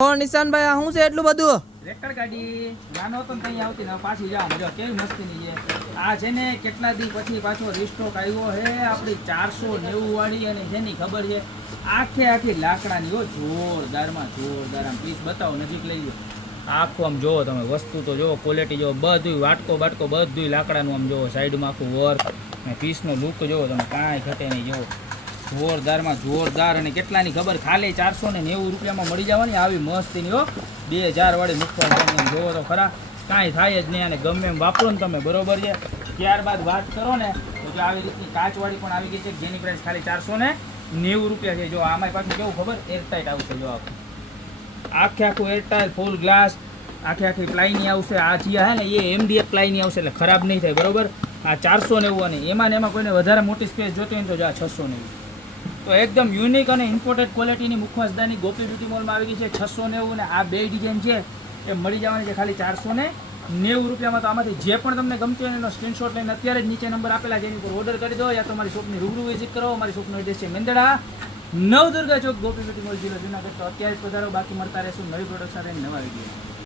નિશાનભાઈ આ શું છે એટલું બધું? રેકડ ગાડી નાનો હતો ને ત્યાં આવતી ને પાછી જાવ જો કેવી મસ્તીની છે. આ છે ને કેટલા દી પછી પાછો રીસ્ટોક આવ્યો હે આપણી 490 વાળી અને જેની ખબર છે આખે આખી લાકડાની હો જોરદારમાં જોરદાર. આમ પીસ બતાવો નજીક લઈ લો. આખું આમ જોવો તમે વસ્તુ તો જોવો ક્વોલિટી જોવો બધું વાટકો બાટકો બધું લાકડાનું આમ જોવો સાઈડમાં આખું વર્ક અને પીસનો લુક જોવો તમે કાંઈ ઘટે નહીં જોવો જોરદારમાં જોરદાર. અને કેટલાની ખબર ખાલી 490 રૂપિયામાં મળી જવાની આવી મસ્તીની હો 2000 વાળી મૂકવા જોવો તો ખરા કાંઈ થાય જ નહીં. અને ગમે એમ વાપરો ને તમે બરોબર છે. ત્યારબાદ વાત કરો ને તો જો આવી રીતની કાચવાળી પણ આવી ગઈ છે જેની પ્રાઇસ ખાલી 490 રૂપિયા છે. જો આમાં પાછું કેવું ખબર એરટાઈટ આવશે જો આખે આખું એરટાઈટ ફૂલ ગ્લાસ આખે આખી પ્લાયની આવશે. આ જે હે ને એ MDF પ્લાયની આવશે એટલે ખરાબ નહીં થાય બરોબર. આ 490 અને એમાં ને એમાં કોઈને વધારે મોટી સ્પેસ જોતી હોય ને તો જો આ 690. તો એકદમ યુનિક અને ઇમ્પોર્ટેડ ક્વોલિટીની મુખવાસદાની ગોપી બ્યુટી મોલમાં આવી ગઈ છે 690 અને આ બે ડિઝાઇન છે એ મળી જવાની છે ખાલી 490 રૂપિયામાં. તો આમાંથી જે પણ તમને ગમતી હોય એનો સ્ક્રીનશોટ લઈને અત્યારે જ નીચે નંબર આપેલા જેની ઉપર ઓર્ડર કરી દો યા તો અમારી શોપની રૂબરૂ વિઝિટ કરો. અમારી શોપનો એડ્રેસ છે મેંદડા નવદુર્ગા ચોક ગોપી બ્યુટી મોલ જિલ્લો જુનાગઢ. તો અત્યારે જ પધારો બાકી મળતા રહેશું નવી પ્રોડક્ટ સાથે નવા વિડીયો.